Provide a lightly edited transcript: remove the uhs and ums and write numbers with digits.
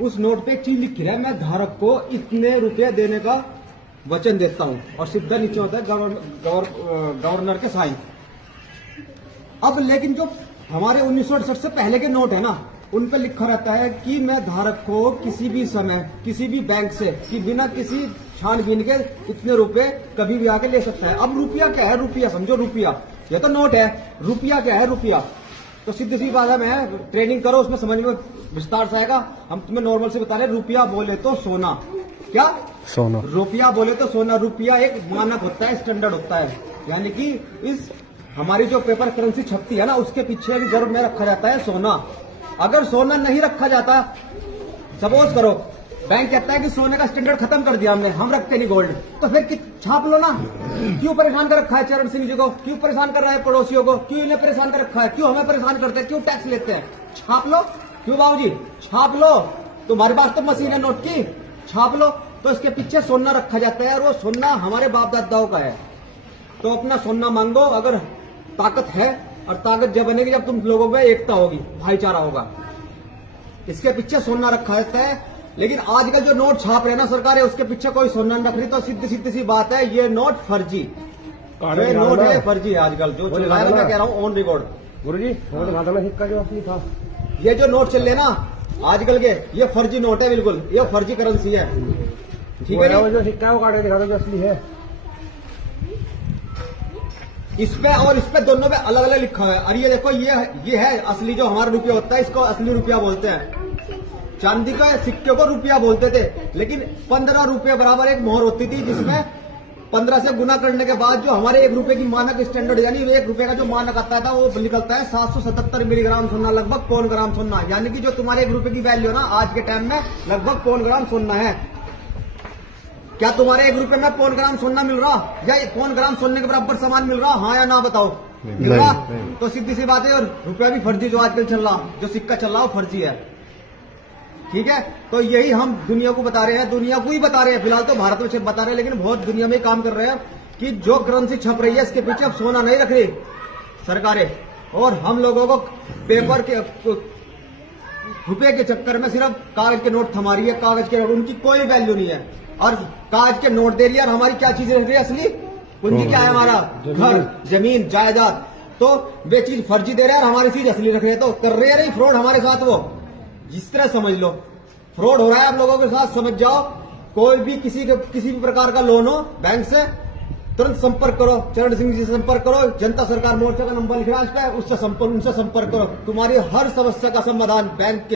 उस नोट पे एक चीज लिखी है, मैं धारक को इतने रुपए देने का वचन देता हूं, और सीधा नीचे होता है गवर्नर के साइन। अब लेकिन जो हमारे 1968 से पहले के नोट है ना, उन पे लिखा रहता है कि मैं धारक को किसी भी समय किसी भी बैंक से कि बिना किसी छानबीन के इतने रुपए कभी भी आके ले सकता है। अब रुपया क्या है? रुपया समझो, रुपया ये तो नोट है, रुपया क्या है? रुपया तो सीधी सी बात है, मैं ट्रेनिंग करो उसमें समझ में विस्तार से आएगा। हम तुम्हें नॉर्मल से बता रहे, रुपया बोले तो सोना, क्या सोना, रुपया बोले तो सोना। रुपया एक मानक होता है, स्टैंडर्ड होता है, यानी कि इस हमारी जो पेपर करेंसी छपती है ना, उसके पीछे रिजर्व में रखा जाता है सोना। अगर सोना नहीं रखा जाता, सपोज करो बैंक कहता है कि सोने का स्टैंडर्ड खत्म कर दिया हमने, हम रखते नहीं गोल्ड, तो फिर छाप लो ना। क्यों परेशान कर रखा है चरण सिंह जी को? क्यों परेशान कर रहा है पड़ोसियों को? क्यों इन्हें परेशान कर रखा है? क्यों हमें परेशान करते हैं? क्यों टैक्स लेते हैं? छाप लो। क्यों बाबूजी? छाप लो, तुम्हारे पास तो मशीन है नोट की, छाप लो। तो इसके पीछे सोना रखा जाता है, और वो सोना हमारे बाप दादाओं का है। तो अपना सोना मांगो अगर ताकत है, और ताकत जब बनेगी जब तुम लोगों में एकता होगी, भाईचारा होगा। इसके पीछे सोना रखा रहता है। लेकिन आजकल जो नोट छाप रहे ना सरकार है, उसके पीछे कोई सोना नहीं रख रही। तो सीधी सी बात है, ये नोट फर्जी, ये नोट है फर्जी है आजकल जो चल रहा है। मैं कह रहा हूँ ऑन रिकॉर्ड गुरुजी, सिक्का जो असली था, ये जो नोट चल रहे ना आजकल के, ये फर्जी नोट है, बिल्कुल ये फर्जी करेंसी है। ठीक है, जो सिक्का है वो काट के दिखा दो जो असली है। इस पे और इस पे दोनों पे अलग अलग लिखा हुआ है। और ये देखो, ये है असली जो हमारा रुपया होता है, इसको असली रुपया बोलते हैं। चांदी का सिक्के को रुपया बोलते थे, लेकिन 15 रुपये बराबर एक मोहर होती थी, जिसमें 15 से गुना करने के बाद जो हमारे 1 रुपए की मानक स्टैंडर्ड, यानी 1 रुपए का जो मानक आता था, वो निकलता है 777 मिलीग्राम सोना, लगभग 1 ग्राम सोना। यानी कि जो तुम्हारे 1 रुपए की वैल्यू ना आज के टाइम में लगभग 1 ग्राम सोना है। क्या तुम्हारे 1 रुपए में 1 ग्राम सोना मिल रहा, या 1 ग्राम सोने के बराबर सामान मिल रहा? हाँ या ना बताओ, मिल रहा? तो सीधी सी बात है, और रुपया भी फर्जी जो आजकल चल रहा, जो सिक्का चल रहा वो फर्जी है। ठीक है, तो यही हम दुनिया को बता रहे हैं, दुनिया को ही बता रहे हैं। फिलहाल तो भारत में बता रहे हैं, लेकिन बहुत दुनिया में काम कर रहे हैं कि जो करेंसी छप रही है इसके पीछे अब सोना नहीं रख रही सरकारें, और हम लोगों को पेपर के रुपए के चक्कर में सिर्फ कागज के नोट थमा रही है। कागज के नोट, उनकी कोई वैल्यू नहीं है, और कागज के नोट दे रही है। और हमारी क्या चीज रह रही है असली? पूंजी क्या है? हमारा घर, जमीन, जायदाद। तो वे चीज फर्जी दे रहे हैं और हमारी चीज असली रख रहे हैं। तो कर रहे हैं नहीं फ्रॉड हमारे साथ, वो जिस तरह समझ लो फ्रॉड हो रहा है आप लोगों के साथ, समझ जाओ। कोई भी किसी भी प्रकार का लोन हो बैंक से, तुरंत संपर्क करो, चरण सिंह जी से संपर्क करो। जनता सरकार मोर्चा का नंबर लिखा है, उससे उनसे संपर्क करो। तुम्हारी हर समस्या का समाधान बैंक के